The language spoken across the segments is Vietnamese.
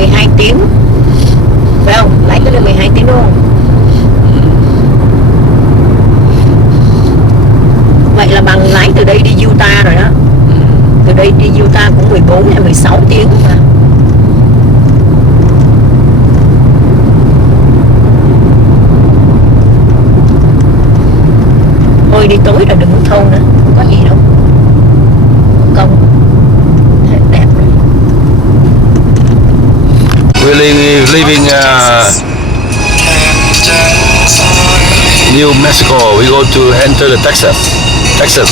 12 tiếng. Phải không? Lái tới đây 12 tiếng đúng không? Vậy là bằng lái từ đây đi Utah rồi đó. Từ đây đi Utah cũng 14 hay 16 tiếng mà. Thôi đi tối là đừng có thâu nữa, không có gì đâu. Công đẹp rồi. We're leaving New Mexico. We go to enter the Texas. Texas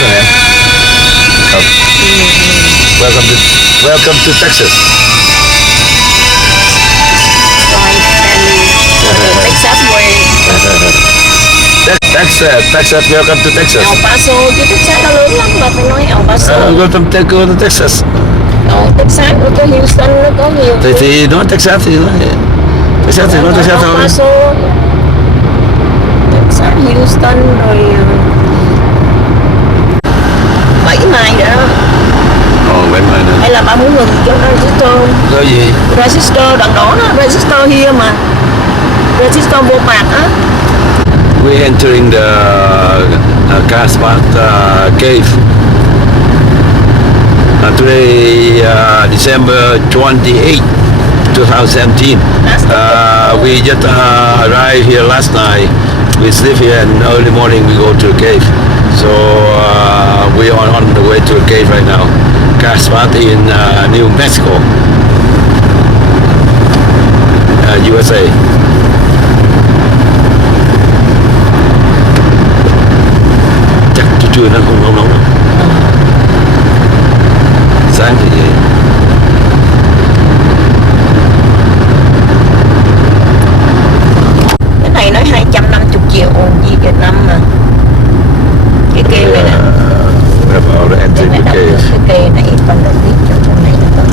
hả em? Welcome to Texas. Texas way. Texas, welcome to Texas. El Paso, chứ Texas nó lớn lắm mà phải nói El Paso. Go to Texas. Texas nó có Houston, nó có nhiều. Thì nói Texas thì nói Texas thôi. El Paso, Texas, Houston rồi 7 mai nữa. Ồ, 7 mai nữa. Hay là ba muốn ngừng cho register? Cái gì? Register đằng đó đó, register here mà. Register vô bạc á. We're entering the Carlsbad cave. Today, December 28, 2017. We just arrived here last night. We sleep here and early morning we go to the cave. So we are on the way to the cave right now. Carlsbad in New Mexico, USA. Chắc trưa nó không nóng đâu. Sáng thì cái này nói 250 triệu gì Việt Nam mà. Cái kê này nè. about the entering the cave. Cái kê này còn được tiếp cho trong này nữa.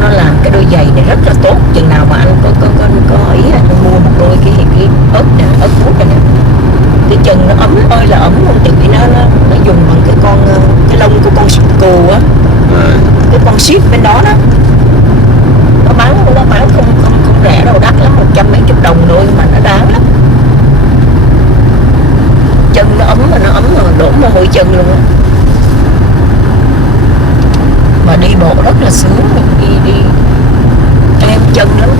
Nó làm cái đôi giày này rất là tốt. Chừng nào mà anh có ý anh mua một đôi cái ớt nè, ớt bút này nè, cái chân nó ấm ơi là ấm luôn. Tự nó dùng bằng cái lông của con cừu á, cái con ship bên đó đó. Nó bán không rẻ đâu, đắt lắm, 100 mấy chục đồng thôi mà nó đáng lắm. Chân nó ấm mà đổ mồ hôi chân luôn á. Mà đi bộ rất là sướng, đi êm chân lắm.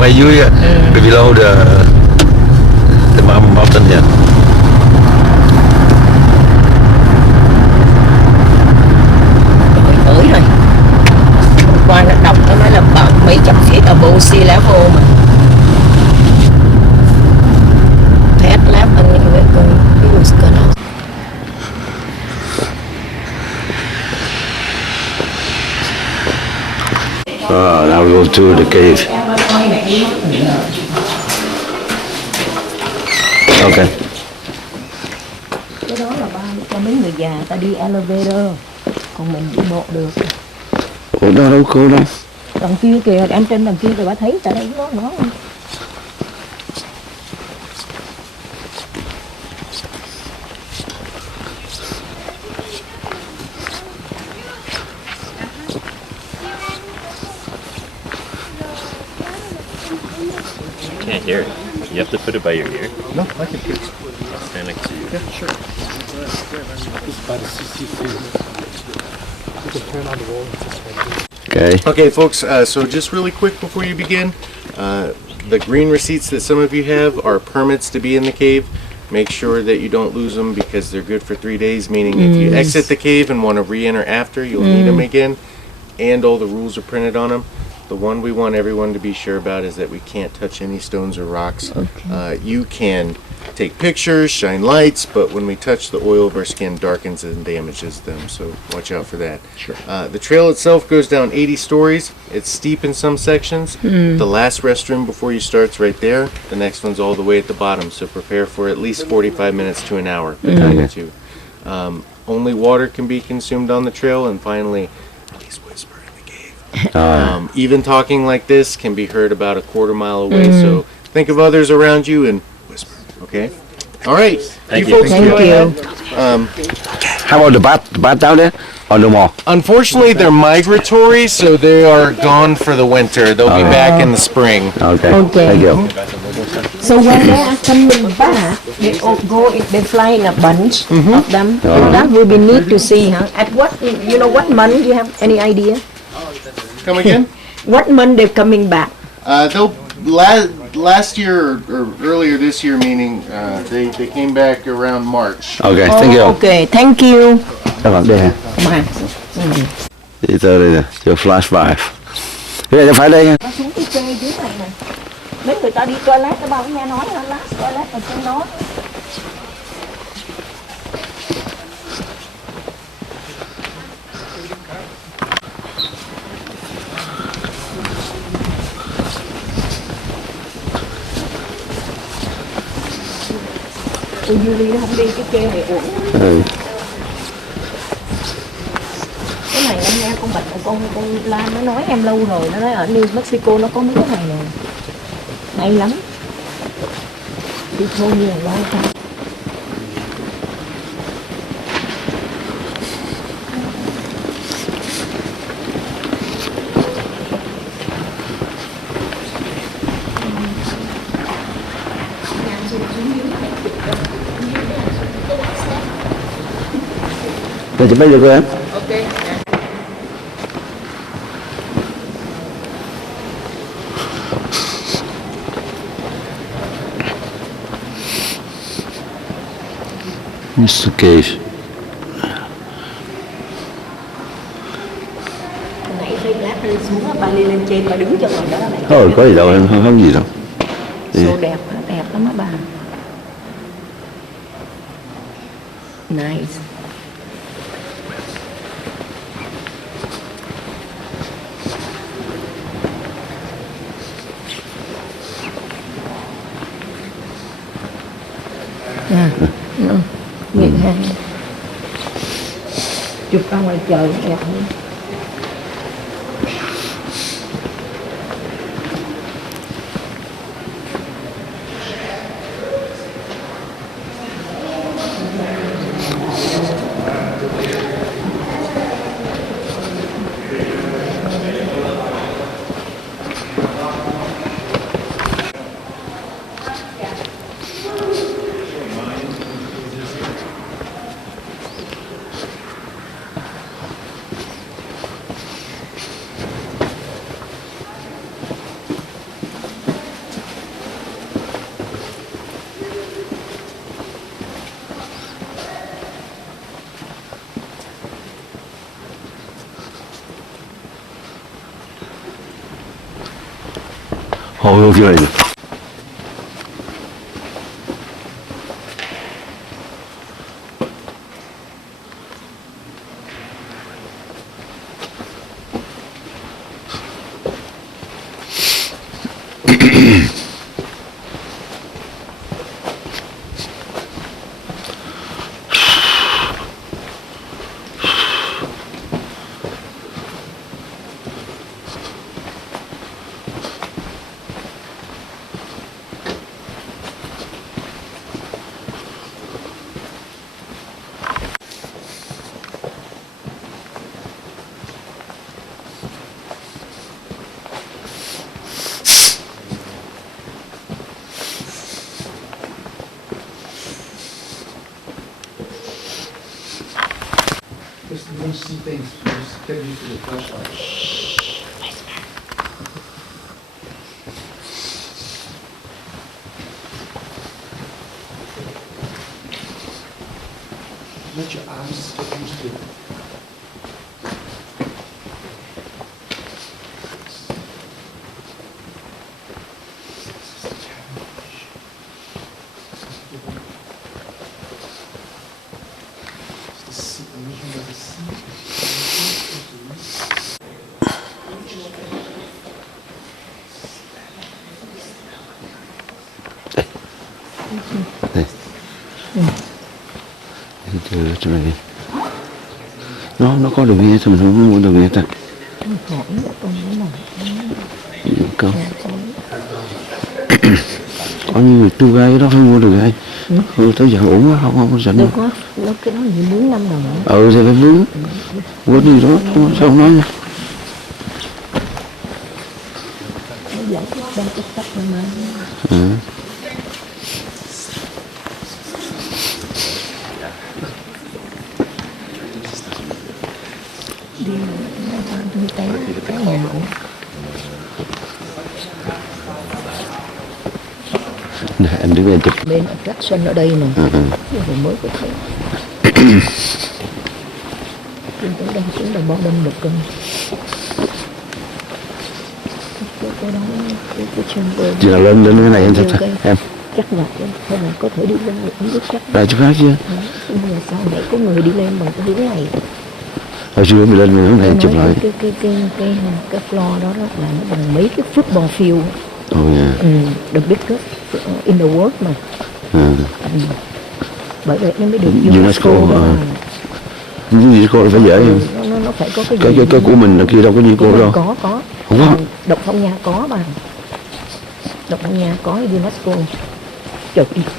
Way dưới below the mountain here. Rồi tới rồi. Hôm qua nó đọc nó nói là mấy trăm feet above sea level mà. Head left and it was gonna. Now we go to the cave. Okay. Cái đó là cho mấy người già ta đi elevator, còn mình đi bộ được. Ủa đâu cô đâu. Đằng kia kìa, em trên đằng kia rồi bà thấy tại đây nó. Can't hear it. You have to put it by your ear. No, I can. I'll stand next to you. Yeah, sure. It's about a 60 feet. You can turn on the wall. Okay. Okay, folks, so just really quick before you begin, the green receipts that some of you have are permits to be in the cave. Make sure that you don't lose them because they're good for 3 days, meaning if you exit the cave and want to re-enter after, you'll need them again, and all the rules are printed on them. The one we want everyone to be sure about is that we can't touch any stones or rocks. You can take pictures, shine lights, but when we touch the oil of our skin darkens and damages them, so watch out for that. Sure. The trail itself goes down 80 stories. It's steep in some sections. The last restroom before you start's right there. The next one's all the way at the bottom, so prepare for at least 45 minutes to an hour between the two. Only water can be consumed on the trail, and finally, please whisper in the cave. Even talking like this can be heard about a quarter mile away, so think of others around you and whisper, okay? All right. Thank you. Folks Thank go ahead. you. How about the bath down there? Or no more? Unfortunately, they're migratory, so they are gone for the winter. They'll be back in the spring. Okay. Okay. Thank you. So when they are coming back, they all go, they fly in a bunch of them. And that will be neat to see, huh? At what, what month, you have any idea? Come again? What month they're coming back? They'll last year or earlier this year, meaning they came back around March. Okay, thank you. Okay, thank you. Các bạn đây hả? Mà, Đi tới đây nè, chờ flashback. Cái này nó phải đây nha. nó xuống cái kê dưới này nè. Mấy người ta đi toilet, nó bao nghe nói là last toilet ở trên đó. Yuri nó không đi cái kê này uổng. Cái này em nghe con Lan nó nói em lâu rồi, nó nói ở New Mexico nó có mấy cái này nè, hay lắm. Đi thôi nhiều quá ta. Để chụp video của em. Ok. Mr. Cave. Nãy thấy lát lên xuống, bà đi lên trên, bà đứng cho ngồi đó này. Thôi có gì đâu em, không gì đâu. Số đẹp lắm á bà. Nice. Nhìn ha. Chụp ra ngoài trời đẹp hơn. Hầu vô kia này. don't see things. You just get used to the flashlight. Let your eyes get used to it. Chỗ này nó có đường nghe sao mình không mua đường nghe ta câu có như tour guide đó phải mua đường ngay tới giờ ổn quá không sẵn đâu có nó cái đó gì 4-5 đồng thì phải mướn quên gì đó sao không nói nha nó giải thích ba cái tóc mà đi té cái nhà nè anh đứng đây chụp bên attraction ở đây nè rồi mới có thấy chúng tôi đang xuống là bao đâm được cân cái đó cái chamber chị nào lên cái này em nhiều thật cây. em Chắc là hay là có thể đi lên được không biết chắc ra chỗ khác chứ nhưng mà sao nãy có người đi lên bằng cái hướng này hồi xưa mình lên hướng này chụp lại cái floor đó là nó bằng mấy cái football field the biggest in the world mà bởi vậy nó mới được UNESCO UNESCO là phải dễ không nó phải có cái gì cái của mình là kia đâu có như cô đâu có không có Động Phong Nha có bà Động Phong Nha có UNESCO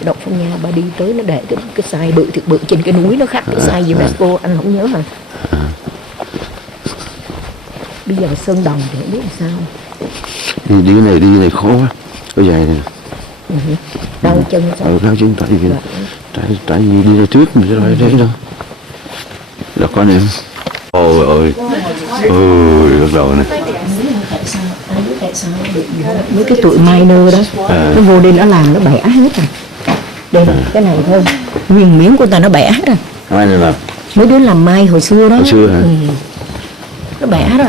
Động Phong Nha bà đi tới nó để cái size bự thiệt bự trên cái núi nó khác cái size UNESCO anh không nhớ hả bây giờ Sơn Đồng thì không biết làm sao đi này khó quá cái dài này đau chân sao đau chân tại vì đi ra trước mình sẽ phải đấy đâu là con em ôi bắt đầu này tại sao mấy cái tụi minor đó nó vô đây nó làm nó bẻ hết rồi đây là cái này thôi nguyên miếng của ta nó bẻ hết rồi ai này làm mấy đứa làm mai hồi xưa đó hả? Nó bẻ rồi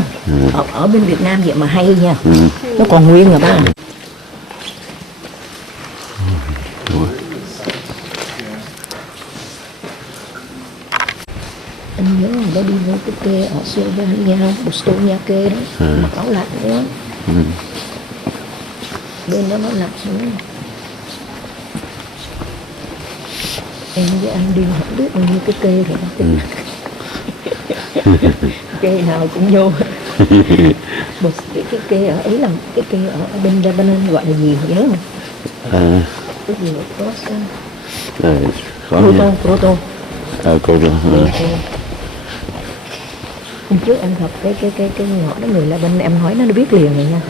ở bên Việt Nam vậy mà hay nha nó còn nguyên rồi ba anh nhớ là nó đi với cái kê ở Slovenia Bostonia kê đó mà có lạnh nữa bên đó nó lạnh nữa em với anh đi không biết bao nhiêu cái kê rồi kê nào cũng vô một cái kê ở ấy là cái kê ở bên Lebanon gọi là gì nhớ không cái gì Proto hôm trước em gặp cái nhỏ đó người Lebanon em nói nó biết liền rồi nha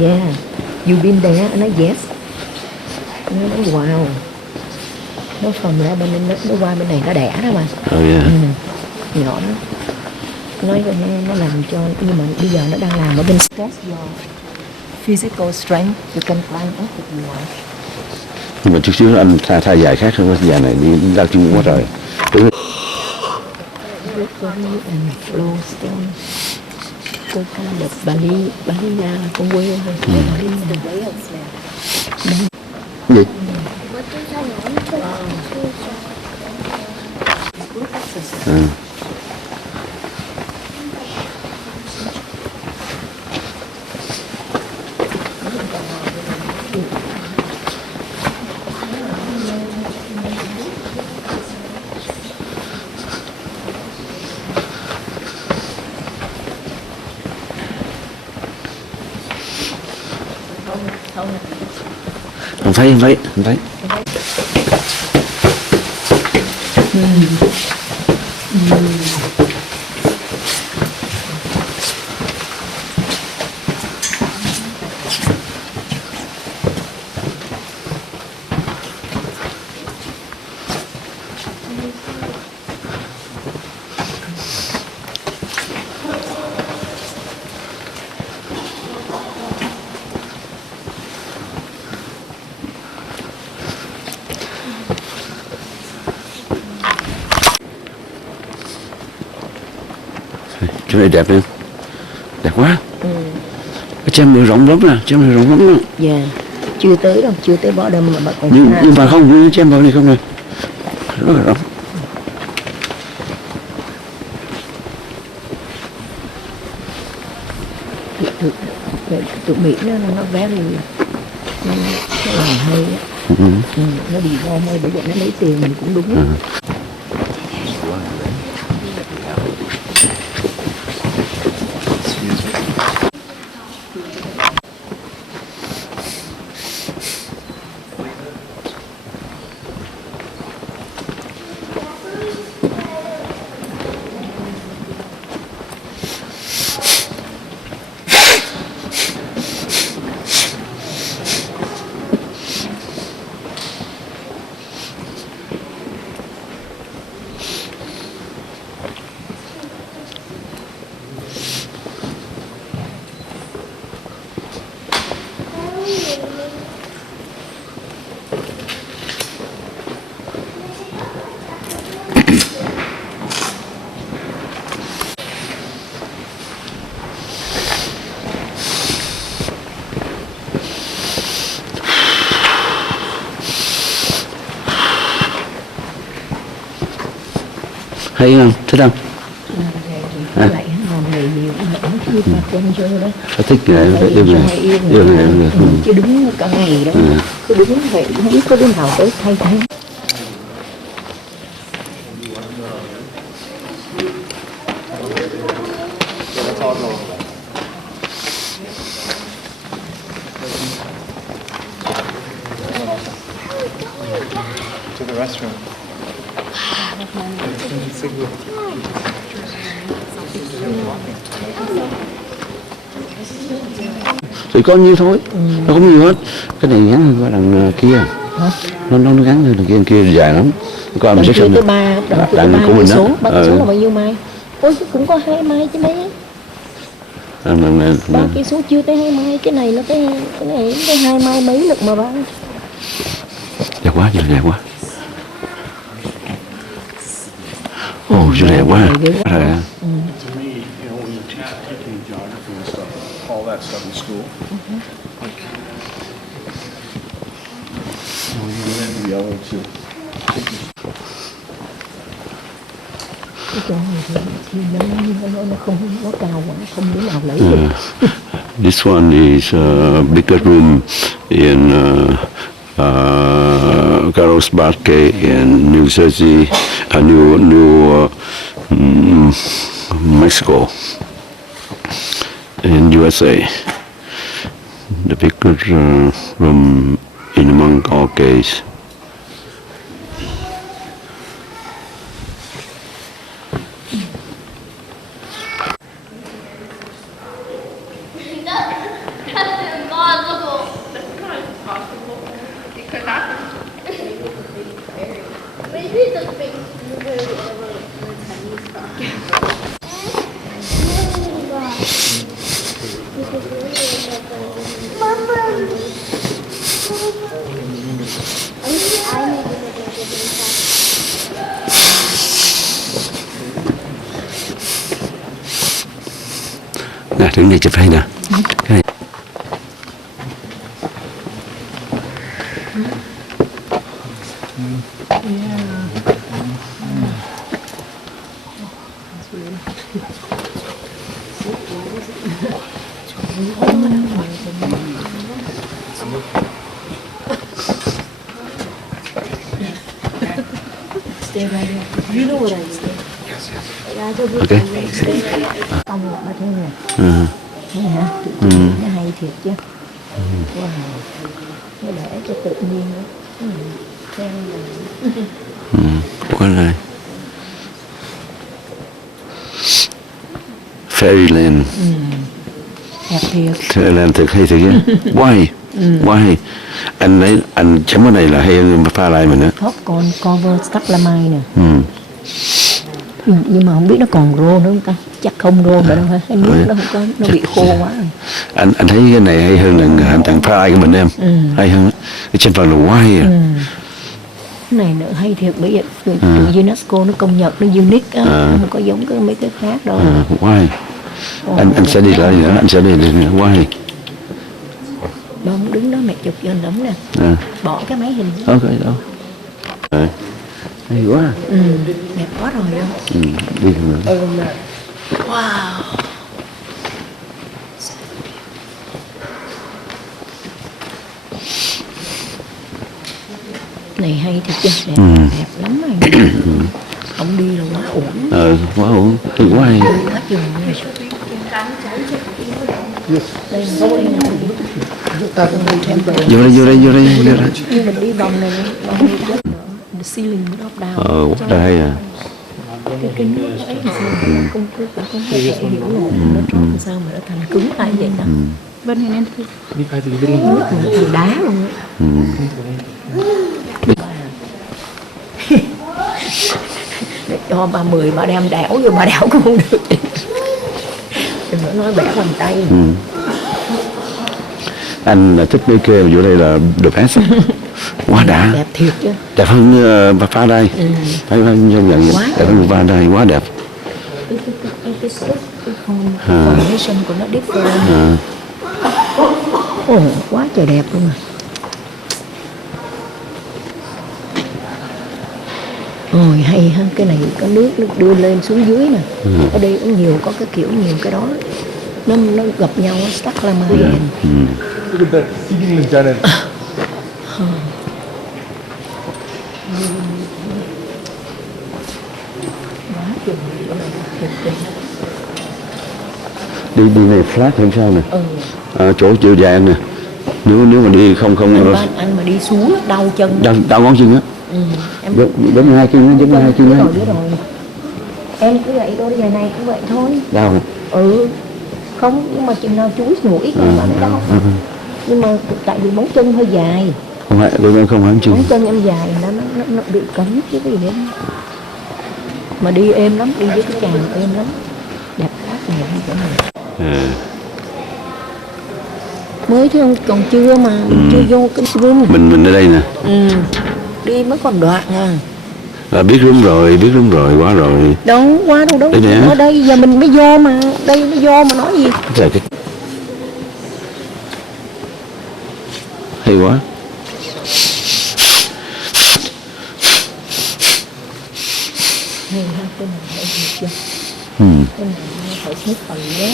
yeah you been there nó yes nó nói wow nó from Lebanon nó qua bên này nó đẻ đó mà nhỏ đó nói nó làm cho nhưng mà bây giờ nó đang làm ở bên test your physical strength you can climb up if you want nhưng mà chút xíu anh thay dài khác hơn dài này đi đau chân quá trời and flow stone cô kind of Bali con quê thôi Bali gì không thấy Chỗ này đẹp em. Đẹp quá. Cái chém này rộng lắm nè, chém này rộng lắm nè. Dạ. Chưa tới đâu, chưa tới bottom mà bà còn Nhưng mà không, chém vào này không nè. Rất là rộng. tụi Mỹ nó very nó làm hay á. Nó đi vô thôi để nó lấy tiền mình cũng đúng. Hay không? Thích không? Lại ngon này nhiều nó chưa qua quân vô đó. Thích cái này, yêu này, yêu này. Chứ đứng cả ngày đó, cứ đứng vậy không biết có đứa nào tới thay thế. To the restroom. Thì có nhiêu thôi, nó không nhiều hết. Cái này ngắn hơn qua đằng kia. Nó ngắn hơn đằng kia dài lắm. Có mình sẽ Đằng thứ ba, đằng của mình đó. Ba cái số là bao nhiêu mai? Ôi cũng có 2 mai chứ mấy. Ba cái số chưa tới 2 mai, cái này nó tới 2 mai mấy lực mà ba. Đẹp quá, đẹp quá. Ồ, chỗ đẹp quá. To me, when you're taking geography and stuff, all that stuff in school, you have to be able to. Cái chỗ này thì nó không nó cao quá, không đứa nào lấy được. This one is a bigger room in Carlsbad in New Jersey, New Mexico, in USA. The bigger room in among all cases. That's impossible. That's not impossible. It could happen. Maybe the big Chinese Nè, đứng này chụp hay nè. Cái này. You know what I say? Okay. Tông lại thế này. Hay hả? Nó hay thiệt chứ. Wow. Nó để cho tự nhiên đó. Xem là... Quá này. Fairyland. Đẹp thiệt. Fairyland thực hay thiệt chứ. Why? Why? Anh chấm cái này là hay hơn pha lại mình á. Top con cover stuck la mai nè. Nhưng mà không biết nó còn rô nữa không ta? Chắc không rô nữa đâu hả? Cái nước nó không có, nó bị khô quá rồi. Anh thấy cái này hay hơn là thằng pha lại của mình em. Hay hơn. Cái trên phần là white à. Cái này nữa hay thiệt, bây giờ tụi UNESCO nó công nhận nó unique á, nó không có giống cái mấy cái khác đâu. Quá hay. Anh sẽ đi lại nữa, anh sẽ đi nữa, quá hay. Bông đứng đó mẹ chụp cho anh đóng nè. Bỏ cái máy hình. Ok đâu. Hay quá. Đẹp quá rồi đâu. Đi nữa. Wow. Này hay thật chứ, đẹp, đẹp lắm rồi. Ông đi là quá ổn. Quá ổn, quá hay. Hết rồi. Đây là cái Vô đây. nhưng mình đi vòng này, vòng này đất nữa. The ceiling drop down. Quá trời hay à. Cái kính ấy thì sao mà công cụ cũng không thể hiểu nổi nó drop làm sao mà nó thành cứng lại vậy đó. Bên này nên Ini kayak di gedung. nước mà nó thành đá luôn á. Để cho bà 10 bà đem đẽo vô bà đẽo cũng không được. Đừng có nói bẻ bằng tay. Anh là thích mấy kê mà vô đây là the best. Quá đã. Đẹp thiệt chứ. Đẹp hơn pha đây. Phải nhận nhận đẹp hơn pha đây, quá đẹp. Cái formation của nó different. Ồ, quá trời đẹp luôn à. Ôi hay ha, cái này có nước đưa lên xuống dưới nè. Ở đây cũng nhiều, có cái kiểu nhiều cái đó. Nó gặp nhau, stuck là mà đèn. Sebentar, ini rencana. Đi này flat hơn sao nè. Chỗ chiều dài nè. Nếu mà đi không anh mà đi xuống đau chân. đau ngón chân á. Giống như hai chân á, giống như hai chân á. Biết rồi. Em cứ vậy đôi giày này cũng vậy thôi. Đau hả? Không, nhưng mà chừng nào chuối mũi cái mà nó đau. Nhưng mà tại vì móng chân hơi dài. Không phải, tôi không phải chân. Móng chân em dài nó bị cấn chứ cái gì hết. Mà đi êm lắm, đi với cái chàng êm lắm. Đẹp quá này đi chỗ này. Mới chứ còn chưa mà, chưa vô cái room. Mình ở đây nè. Đi mới còn đoạn à. Biết room rồi, quá rồi. Đâu qua đâu. Đây nè. Ở đây giờ mình mới vô mà, đây mới vô mà nói gì. Trời, hay quá. Hay ha, cái này hay thiệt chưa? Cái này phải xếp phần đó.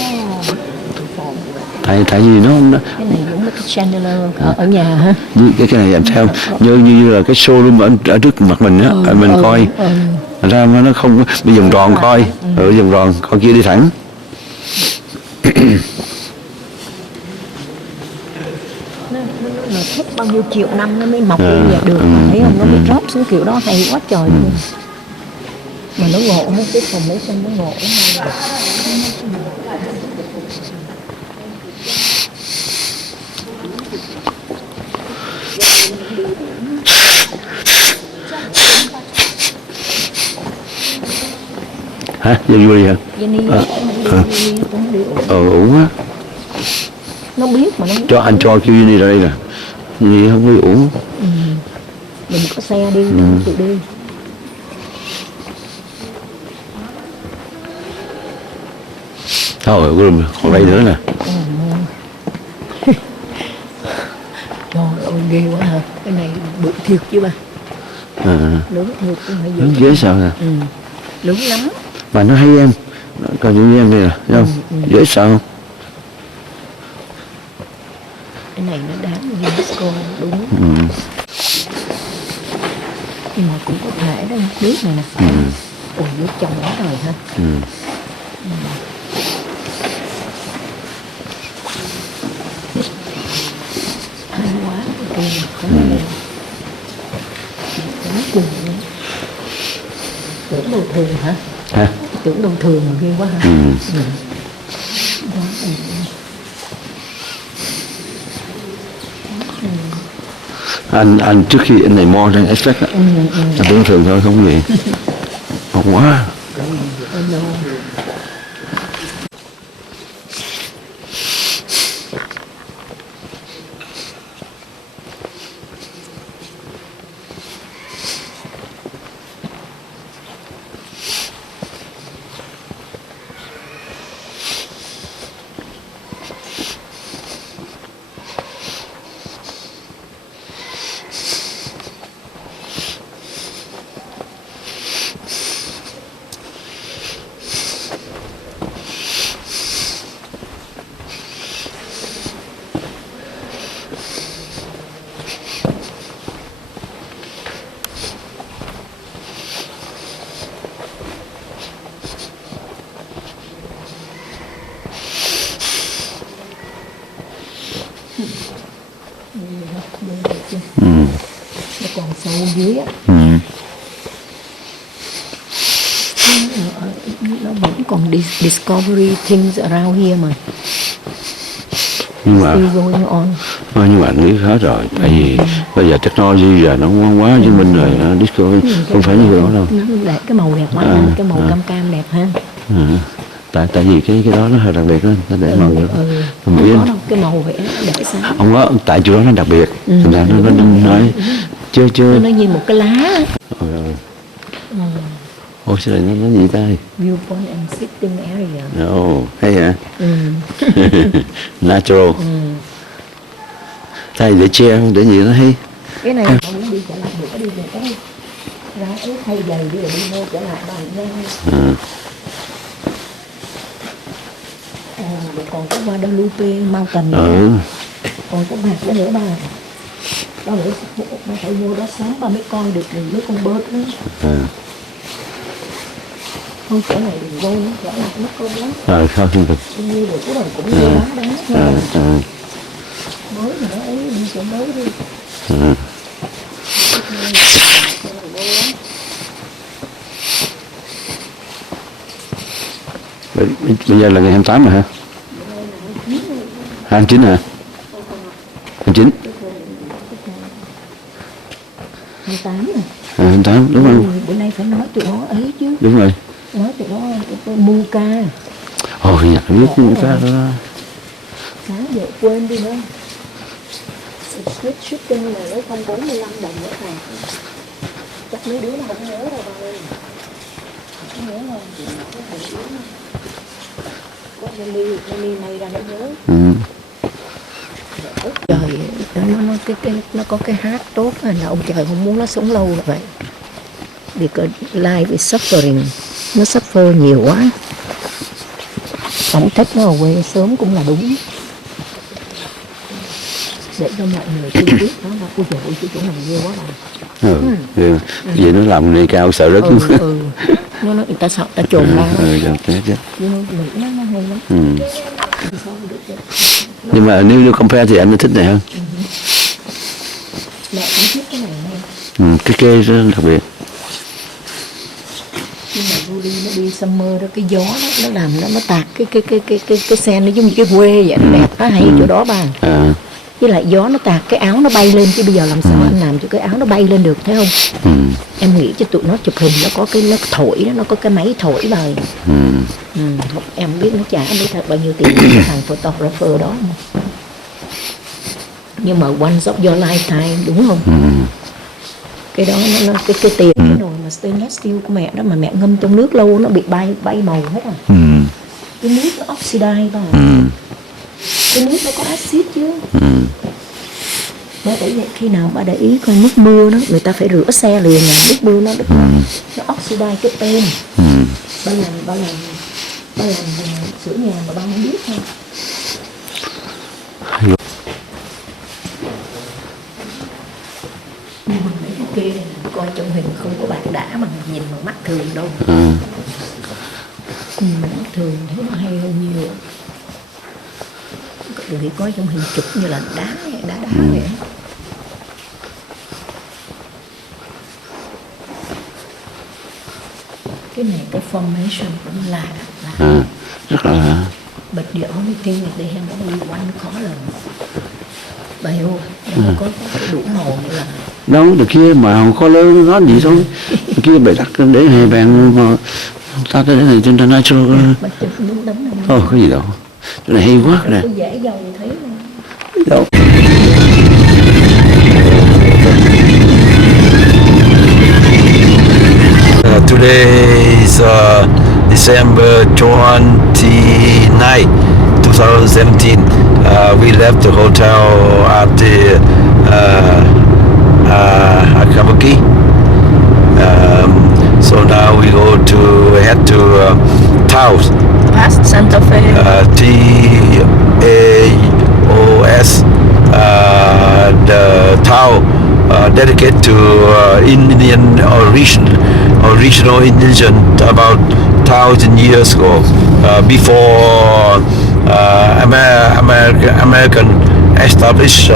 Tại vì nó Cái này giống như cái chandelier ở nhà ha. cái này làm sao như là cái showroom ở trước mặt mình á, mình coi ra nó không bị vòng tròn coi, vòng tròn coi kia đi thẳng. Nó thích bao nhiêu triệu năm nó mới mọc lên vậy được, thấy không? Nó mới drop xuống kiểu đó hay quá trời luôn. Mà nó ngộ hết, cái formation nó ngộ lắm. Hả? Vô đi hả? Jenny cũng đi Uổng quá. Nó biết mà nó cho kêu Jenny ra đây nè. Jenny không đi uổng. Mình có xe đi, tự đi. Thôi, còn đây nữa nè. Trời ơi, ghê quá hả? Cái này bự thiệt chứ ba. Lớn thiệt chứ phải Lớn dễ sợ nè. Lớn lắm. Mà nó hay em. Còn như em đây nè, thấy không? Dễ sợ không? Cái này nó đáng UNESCO đúng. Nhưng mà cũng có thể đó, nước này nè. Ôi, nước trong đó rồi ha. Hay quá, cái này có này. Tưởng đồ thường hả? Tưởng đồ thường mà ghê quá hả? Anh trước khi anh này mo trên expect á, anh tưởng thường thôi không có gì. Ngon quá. dưới á. Ừ. Nó vẫn còn discovery things around here mà. Nhưng mà Still going on. nhưng mà anh nghĩ hết rồi, tại vì bây giờ technology giờ nó quá chứng minh rồi, Discovery không phải như đó đâu. Nó đẹp, cái màu đẹp quá, cái màu cam cam đẹp ha. Tại vì cái đó nó hơi đặc biệt đó, nó để màu vậy. Không có đâu, cái màu vẽ để sáng. Không có, tại chỗ đó nó đặc biệt, thành ra nó nói chưa Nó như một cái lá. Ôi sao lại nó gì ta? Viewpoint and sitting area. Hay hả? Natural. Thay để chair, để gì nó hay. Cái này không muốn đi trở lại được, có đi về cái ra ướt thay giày đi rồi đi mua trở lại bàn nha. Còn có Guadalupe Mountain nữa. Còn có hạt đó nữa ba. Đó nữa, ba phải vô đó sáng ba mới coi được mấy con bớt đó. Không trở lại đừng vô nữa, trở lại mất công lắm. Không được. Như rồi cuối đầu cũng vô đá đá. Mới mà nó ấy, đi chỗ mới đi. Bây giờ là ngày 28 rồi hả? 29 hả? 29. 28 à? 28 đúng không? Bữa nay phải nói tụi nó ấy chứ. Đúng rồi. Nói tụi nó Muka. Nhạc biết Muka đó. Sáng giờ quên đi nữa. Split shipping là lấy 45 đồng nữa thầy. Chắc mấy đứa nó không nhớ đâu ba ơi. Không nhớ đâu. Có Nelly này ra nó nhớ. Trời, nó có cái hát tốt là ông trời không muốn nó sống lâu là vậy. Because life is suffering. Nó suffer nhiều quá. Ông thích nó ở quê sớm cũng là đúng. Để cho mọi người chưa biết đó là ôi trời ơi, cái chỗ này ghê quá rồi. Vậy nó làm này cao sợ rất. Nó người ta sợ ta trồn ra. Nhưng nó hay lắm. Nhưng mà nếu compare thì anh thích này hơn. Mẹ cũng thích cái này hơn. Cái đặc biệt. Nhưng mà Julie nó đi summer đó, cái gió đó, nó làm nó tạt cái sen nó giống như cái quê vậy, nó đẹp, nó hay chỗ đó bà. Với lại gió nó tạt cái áo nó bay lên, chứ bây giờ làm sao anh làm cho cái áo nó bay lên được, thấy không? Em nghĩ cho tụi nó chụp hình nó có cái nó thổi đó, nó có cái máy thổi bài. Em biết nó trả biết thật bao nhiêu tiền cho thằng photographer đó. Nhưng mà once of your lifetime, đúng không? Cái đó nó cái tiền cái nồi mà stainless steel của mẹ đó mà mẹ ngâm trong nước lâu nó bị bay màu hết rồi. Cái nước nó oxidize vào. Cái nước nó có axit chứ. Bởi vậy khi nào bà để ý coi nước mưa đó, người ta phải rửa xe liền là nước mưa nó oxidize cái tên. Ba làm sửa nhà mà ba không biết thôi. Nhưng mà mấy cái kia này coi trong hình không có bạc đã mà nhìn bằng mắt thường đâu. Nhìn bằng mắt thường thấy nó hay hơn nhiều. Đừng thì coi trong hình chụp như là đá vậy. Cái này cái formation cũng lạ. Rất là lạ. But the only thing is they have only one color. Bà hiểu không? Có đủ màu nữa là. Đâu, được kia mà khó lớn nó gì thôi. Được kia bày đặt để hè bàn mà ta tới để này trên ta natural. Bà chụp đúng đấm này. Cái gì đâu. Chỗ này hay quá nè. Có dễ dầu thấy nè. Đâu. Today is December 29, 2017. We left the hotel at the Akabaki. So now we head to Taos. Past Santa Fe. Taos. The Tao dedicated to Indian original Indian about 1,000 years ago, before American established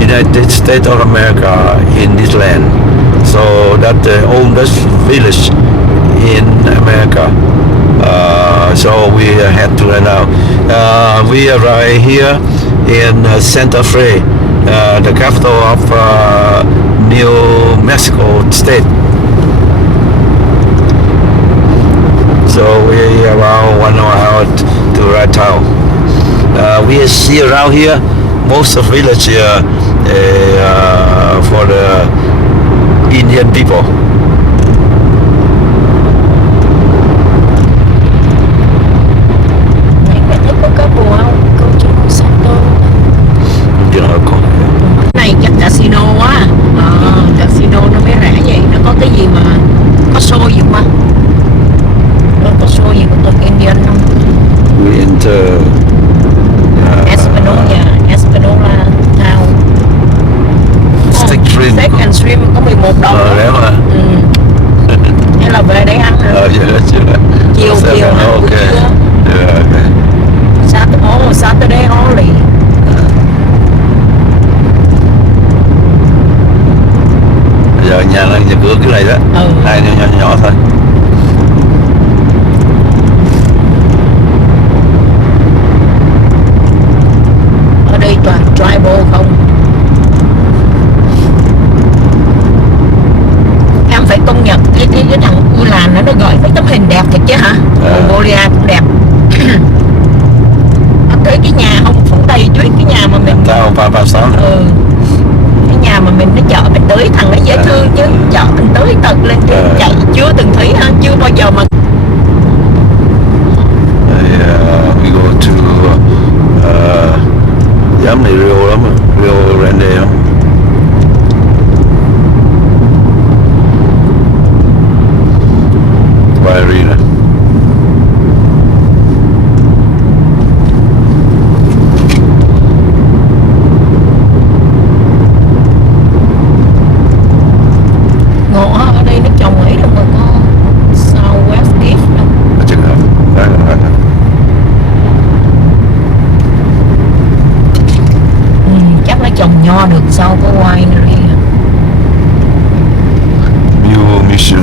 United States of America in this land. So that the oldest village in America. So we had to rent out. We arrived here in Santa Fe, the capital of New Mexico State. So we around 1 hour to right town. We see around here most of village for the Indian people. Nãy mẹ thấy có couple không? Câu chuyện Santo. You know, Này chắc casino á. Casino nó mới rẻ vậy. Nó có cái gì mà có show gì không? Nó có show gì của tụi Indian không? we enter Espanola Town. Steak Shrimp. Steak and Shrimp có 11 đồng. đấy mà. Hay là về đấy ăn hả? Chiều ăn ok. buổi trưa. Yeah, okay. Saturday only. Giờ nhà cửa cái này đó. Hai nhỏ nhỏ thôi. Ở đây toàn tribal không. Em phải công nhận cái thằng Ulan nó gửi mấy tấm hình đẹp thiệt chứ hả? Mongolia cũng đẹp. Tới cái nhà không phủ đầy tuyết, cái nhà mà mình Tao 336. cái nhà mà mình nó chở mình tới thằng nó dễ thương chứ, chở mình tới tận lên trên chạy chưa từng thấy ha, chưa bao giờ mà. We go to giám này Rio lắm, Rio Grande lắm. Ballerina. Ngộ ha, ở đây nó trồng ấy đâu mà có Southwest Beef đâu. Chừng nào, đấy. Chắc nó trồng nho được sau có winery. Mission.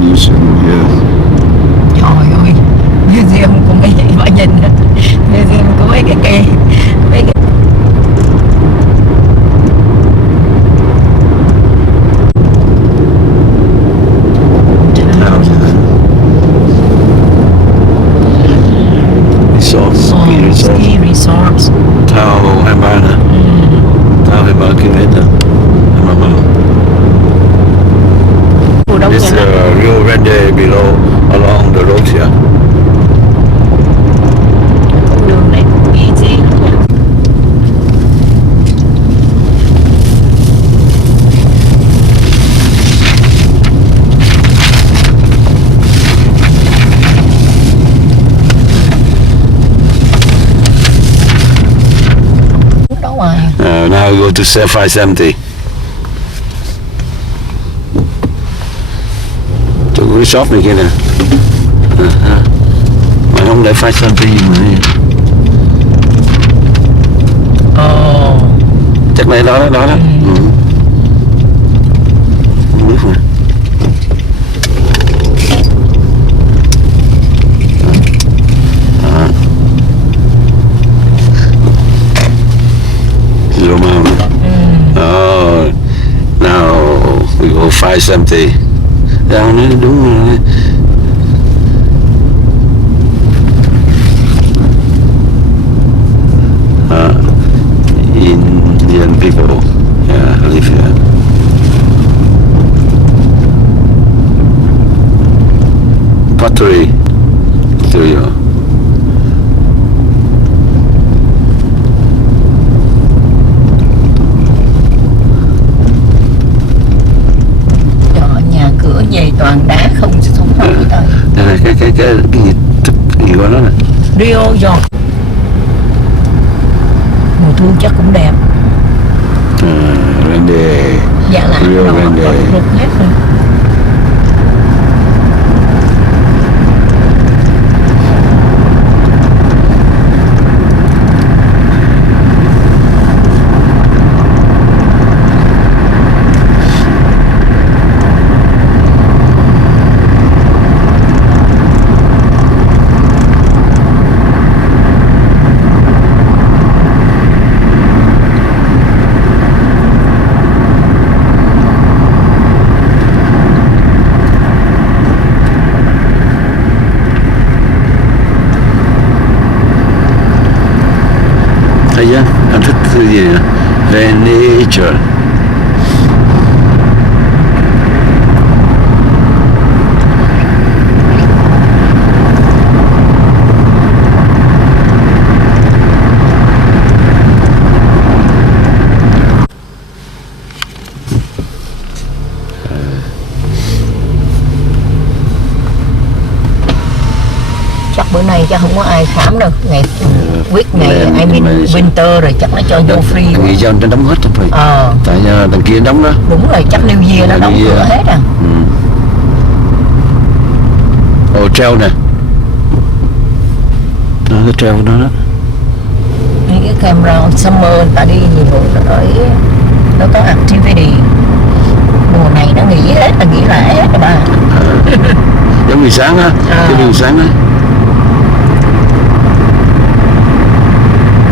Mission, yeah. Trời ơi, museum của mấy bà nhìn đó. Museum của mấy cái cây, mấy cái ski resorts. Tao Havana. Tao Havana Kimeta. Mùa đông This nhà nó Rio Grande below along the road here. con đường này cũng easy lắm nha. Đâu rồi. Now we go to 570. Chỗ cái shop này kia nè. Mà không để 570 mà. Chắc này đó đó. Không biết mà. Zero mile. Oh, now we go 570. Down there, đúng rồi. Indian people, yeah, live here. Pottery, material. Nhà cửa về toàn đá không sống không cái đời. Đây này, cái gì gọi nó nè. Rio giọt. Mùa thu chắc cũng đẹp. Grande. Dạ là Rio Grande. rụt hết rồi. Chắc bữa nay chắc không có ai khám đâu. Ngày week ngày Lên I mean medicine. winter rồi chắc nó cho vô free Nghĩ quá. cho nó đóng hết không phải. Tại đằng kia đóng đó. Đúng rồi, chắc New Year nó đóng New cửa Year. hết à. Treo nè. Đó, cái treo của nó đó. Những cái campground summer người ta đi nhiều rồi nó có activity. Mùa này nó nghỉ hết, là nghỉ lễ hết rồi bà. Giống buổi sáng á, cái buổi sáng á.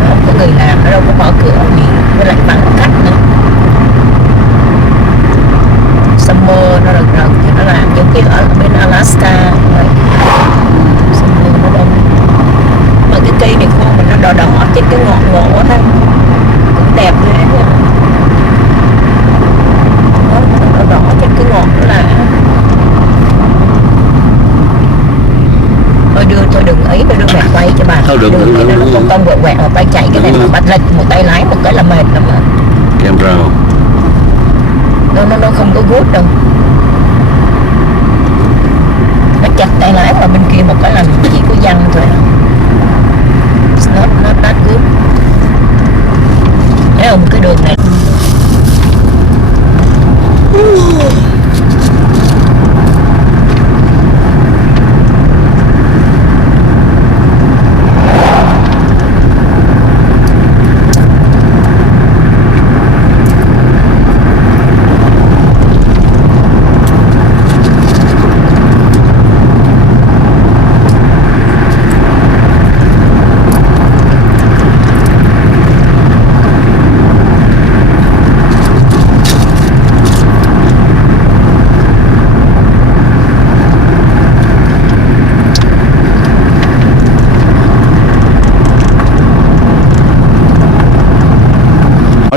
Không có người làm, nó đâu có mở cửa gì, với lại vắng khách nữa. Summer nó rực rực thì nó làm giống kiểu ở bên Alaska vậy. Summer nó đông. Mà cái cây này khô mà nó đỏ đỏ trên cái ngọn ngộ đó cũng đẹp ghê nha. Nó đỏ đỏ trên cái ngọn đó là thôi đừng ấy, tôi đừng mẹ quay cho bà. Thôi đừng, này nó công công quẹt quẹt mà tay chạy cái này mà bắt lệch một tay lái một cái là mệt lắm mà. Campground. Nó không có good đâu. Nó chặt tay lái mà bên kia một cái là chỉ có văng thôi. It's not that good. Thấy không, cái đường này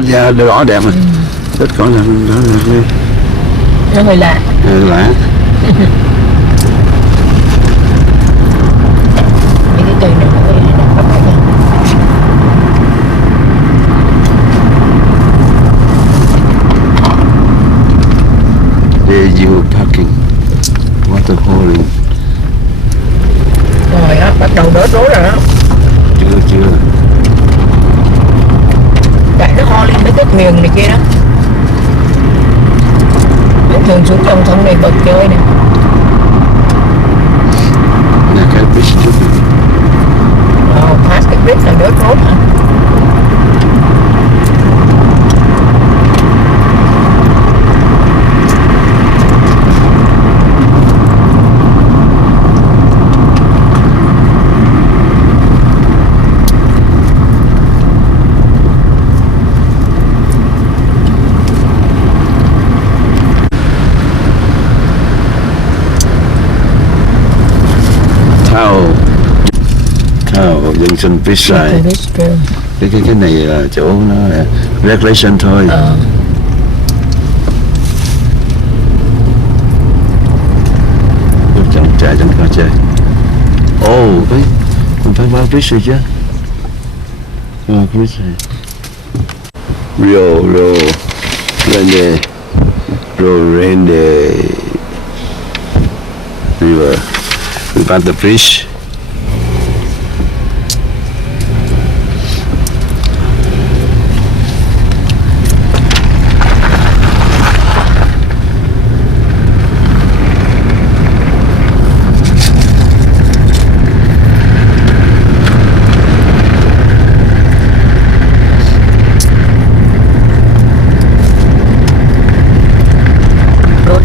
Da đỏ đẹp mà. Rất có là đó là nó hơi lạ. lạ. Những cái cây này nó hơi đẹp lắm nha. There you parking. Water holding. Rồi đó, bắt đầu đỡ rối rồi đó. Chưa. Tại nó ho lên mấy cái thuyền này kia đó. Cái thuyền xuống dòng sông này bật chơi nè. Nè cái bridge trước. Pass cái bridge là đỡ rối hả? Thao Junction Bridge này. Cái này là chỗ nó là recreation thôi. Chẳng chạy chẳng có chơi. Cái mình phải qua bridge rồi chứ. Bridge này. Rio Grande River. We found the bridge.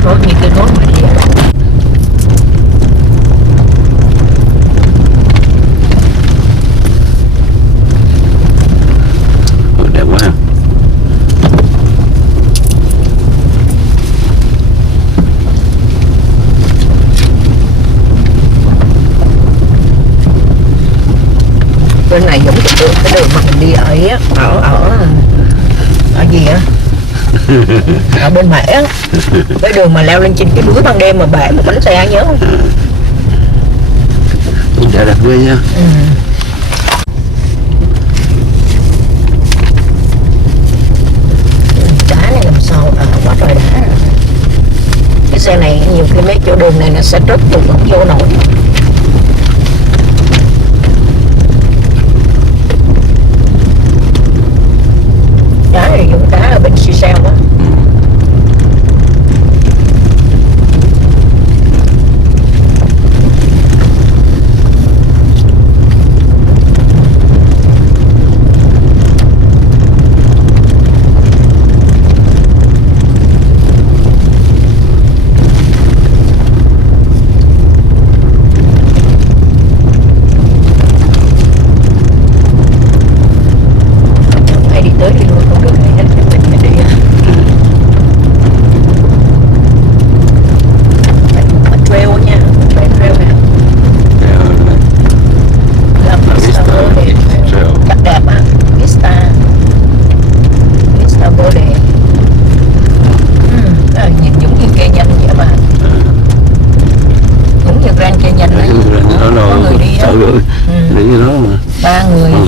Rốt như cái rốt mà đi. Đẹp quá ha. Bên này giống cái đường mà mình đi ở á, ở gì á, ở bên Mễ á, cái đường mà leo lên trên cái núi ban đêm mà bể một bánh xe, nhớ không? Đẹp ghê nha. Đá này làm sao quá trời đá. Cái xe này nhiều khi mấy chỗ đường này nó sẽ rớt đường không vô nổi.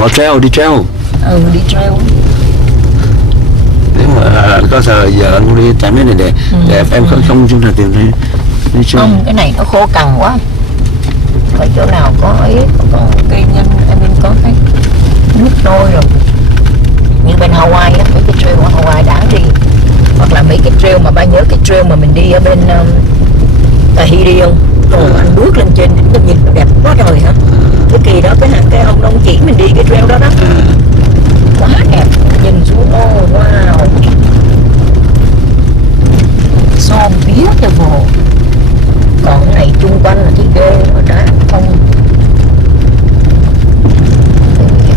Họ đi trail. Đi trail. Nếu mà anh có thời giờ anh đi tại mấy này đẹp em không chung là tìm đi trail. Không, cái này nó khô cằn quá. Ở chỗ nào có ấy, có cây nhân, em có cái nước nôi rồi. Như bên Hawaii á, mấy cái trail ở Hawaii đáng đi. Hoặc là mấy cái trail mà ba nhớ cái trail mà mình đi ở bên Tahiti không? Rồi anh bước lên trên đỉnh nhìn đẹp quá trời hả? Cái kỳ đó cái ông chỉ mình đi cái trail đó đó. Quá đẹp, nhìn xuống wow. So beautiful. Còn cái này chung quanh là cái ghê đá không.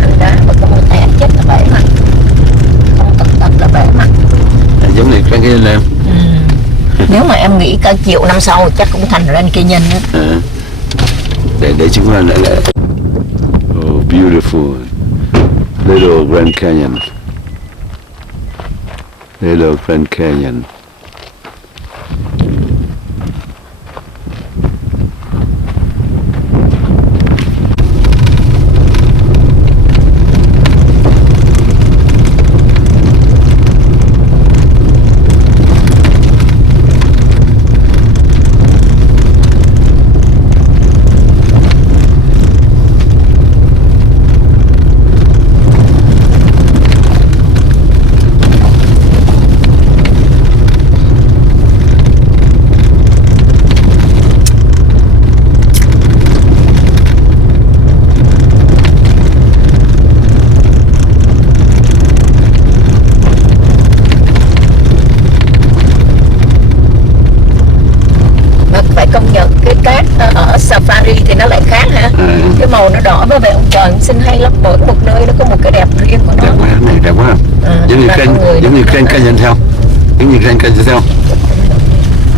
Anh đá mà không té chết là bể mặt. Không tật là bể mặt. Giống như cái này em. Nếu mà em nghĩ cả triệu năm sau chắc cũng thành lên cây nhân đó. Để chúng ta lại. Oh, beautiful. Little Grand Canyon. Little Grand Canyon. Safari thì nó lại khác hả? Cái màu nó đỏ với vậy ông trời xinh hay lắm, mỗi một nơi nó có một cái đẹp riêng của nó. Đẹp quá, này đẹp quá. Giống như Grand Canyon theo. Giống như Grand Canyon theo.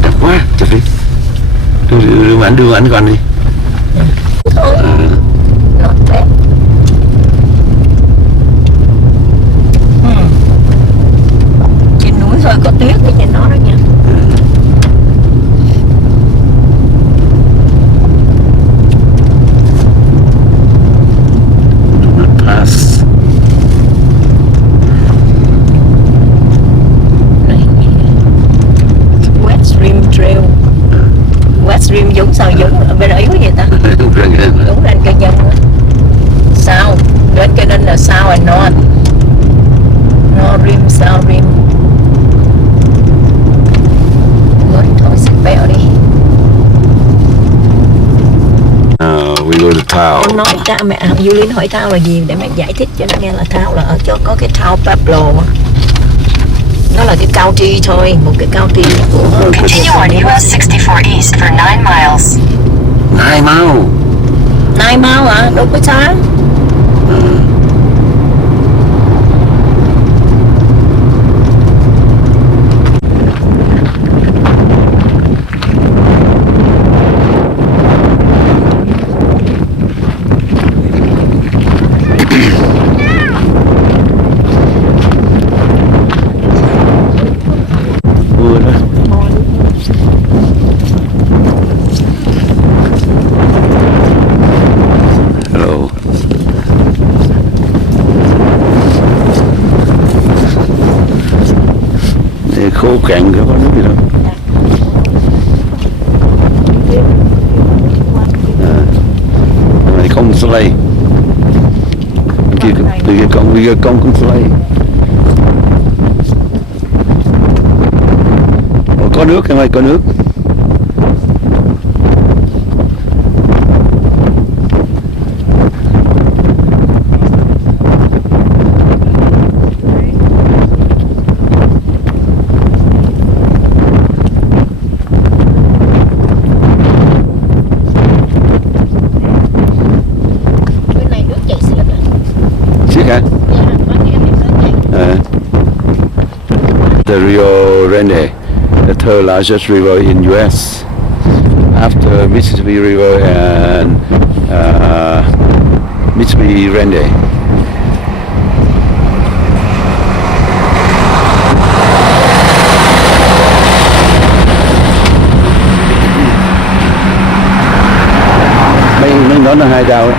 Đẹp quá, chụp đi. Đưa ảnh con đi. Thôi. Not bad. Trên núi thôi có tuyết với trên nó đó nha. Rim giống sao giống ở bên ấy quá vậy ta? Giống Grand Canyon nữa. Sao? Grand Canyon là sao and North. North Rim, South Rim. Rồi thôi xịt bèo đi. We go to Tao. Con nói ta mẹ Yulin hỏi Tao là gì để mẹ giải thích cho nó nghe là Tao là ở chỗ có cái Tao Pablo. Nó là cái county thôi, một cái county của Continue on US 64 East for 9 miles. 9 miles. 9 miles à? Đâu có xa. Khô cạn có nước gì đâu. Này con sleigh. Kia con sleigh. Có nước em ơi, có nước. The Rio Grande, the third largest river in U.S. after Mississippi River and Mississippi Grande. Mấy đó là hai đào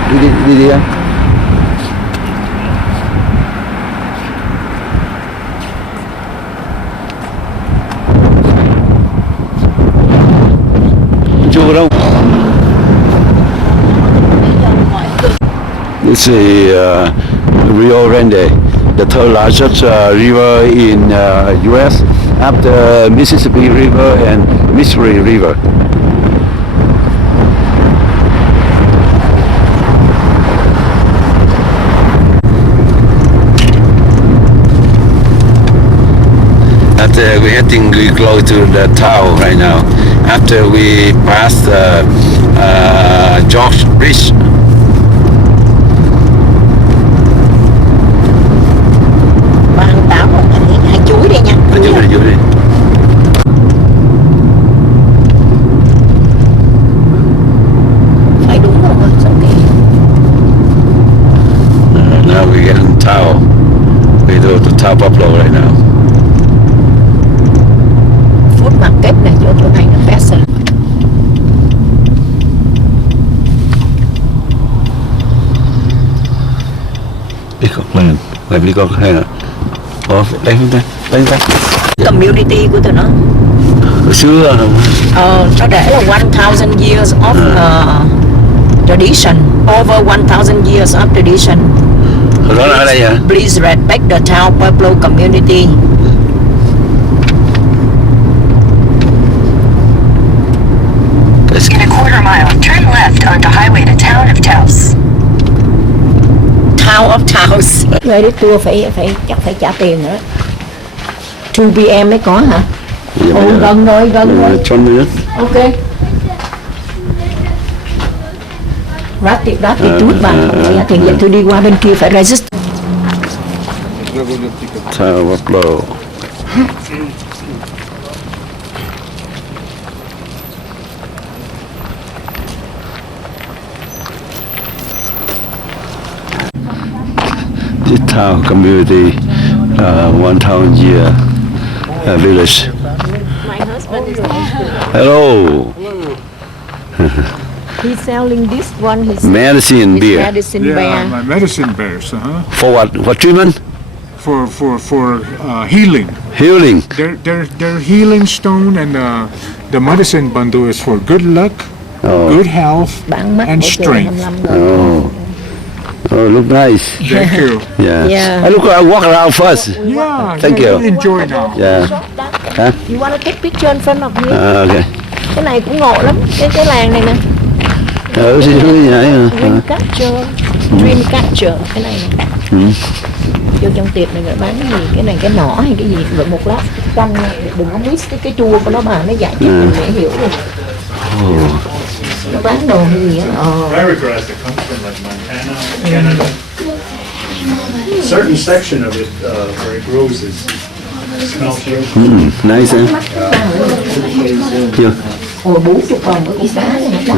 đi anh. It's the Rio Grande, the third largest river in U.S. after Mississippi River and Missouri River. We're heading close to the town right now. After we pass the George Bridge. Ba ăn táo một hai chuối đi nha. Vô đi. Phải đúng rồi, okay. Now we get in town. We go to Tao Pueblo right now. Food market này, chỗ này nó fashion. Peacock Land. Lại Peacock hay là đây không ta? Đây không ta? Community của tụi nó. Hồi xưa Nó để là 1000 years of tradition. Over 1000 years of tradition. hồi đó là ở đây hả? Please respect the Tao Pueblo community. In a quarter mile, turn left onto highway to town of Taos. Town of Taos. Người đi tour chắc phải trả tiền nữa. 2 PM mới có hả? Gần rồi. 20 minutes. Ok. Rát chút bà trả tiền vậy tôi đi qua bên kia phải register. Tao Pueblo. This town community, 1,000 year village. My husband is Hello, he's selling this one. medicine beer. Medicine Yeah, bear. my medicine bears, For what? For treatment? for healing. Healing. They're healing stone, and the medicine bundle is for good luck, good health, Bán mắt and của tôi strength. 25 rồi. Oh, look nice. Thank you. Yeah. Yeah. I walk around first. Yeah, Thank you. Enjoy now. Yeah. Huh? You wanna take picture in front of me? Okay. Cái này cũng ngộ lắm. Cái làng này nè. Xin lỗi nhảy. Dreamcatcher. Dreamcatcher. Cái này nè. Vô trong tiệm này người bán cái gì? Cái này cái nỏ hay cái gì? Rồi một lát canh. Đừng có miss cái chua của nó bà. Nó giải thích mình dễ hiểu luôn. Nó bán đồ hay gì á? Fibergrass that comes from like Montana, Canada. A certain section of it where it grows is smells good. Nice, huh? Yeah. Ôi 40 đồng ở cái giá này nó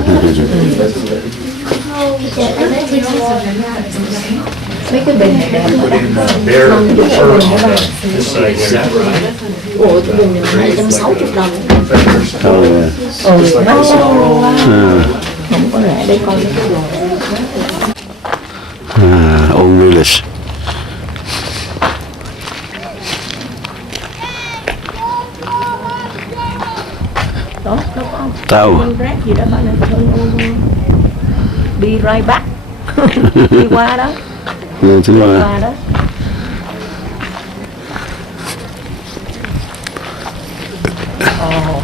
mấy cái bình này đẹp. Put in bear fur on this side here. Ôi cái bình này 260 đồng. Oh, yeah. Mắc quá. Không có rẻ đây coi mấy cái đồ. Old village. Đó, nó có Tao. con rác gì đó bạn ơi. Be right back. Đi qua đó. Yeah, chứ mà. Qua đó.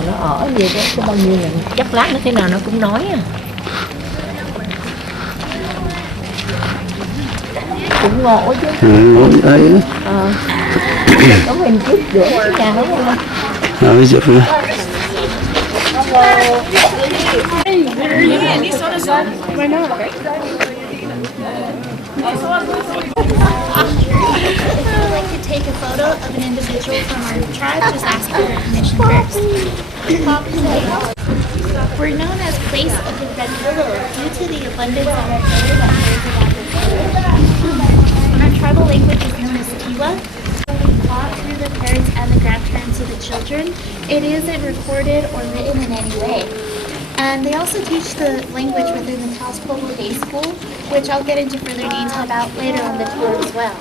Nó ở gì đó có bao nhiêu lần chắc lát nó thế nào nó cũng nói à. Cũng ngộ chứ. Ấy. Có mình trước rửa cái nhà đúng không? Bây giờ Like to take a photo of an individual from our tribe, just ask for permission first. We're known as Place of the Red Turtle due to the abundance of red turtle that flows around the Our tribal language is known as Tiwa. Taught through the parents and the grandparents of the children, it isn't recorded or written in any way. And they also teach the language within the Taos Pueblo Day School, which I'll get into further detail about later on the tour as well.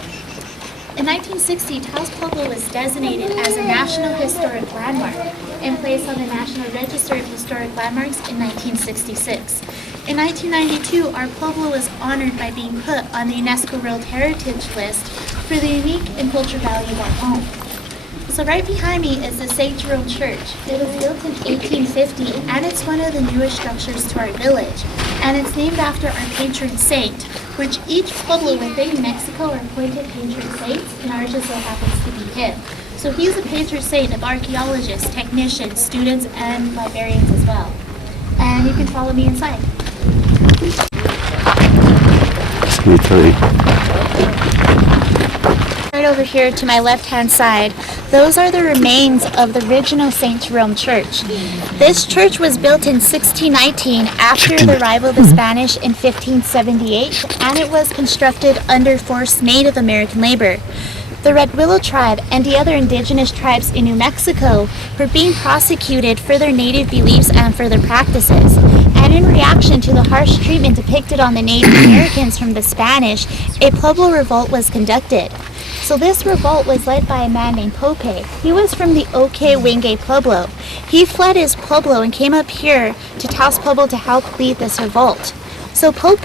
In 1960, Taos Pueblo was designated as a National Historic Landmark and placed on the National Register of Historic Landmarks in 1966. In 1992, our pueblo was honored by being put on the UNESCO World Heritage List for the unique and cultural value of our home. So right behind me is the St. Jerome Church. It was built in 1850, and it's one of the newest structures to our village. And it's named after our patron saint, which each pueblo within Mexico are appointed patron saints, and ours just so happens to be him. So he's a patron saint of archaeologists, technicians, students, and librarians as well. And you can follow me inside. Right over here to my left-hand side, those are the remains of the original St. Jerome Church. This church was built in 1619 after the arrival of the Spanish in 1578, and it was constructed under forced Native American labor. The Red Willow tribe and the other indigenous tribes in New Mexico were being prosecuted for their native beliefs and for their practices. And in reaction to the harsh treatment depicted on the Native Americans from the Spanish, a Pueblo revolt was conducted. So this revolt was led by a man named Pope. He was from the Oque-Wenge Pueblo. He fled his Pueblo and came up here to Taos Pueblo to help lead this revolt. So Pope,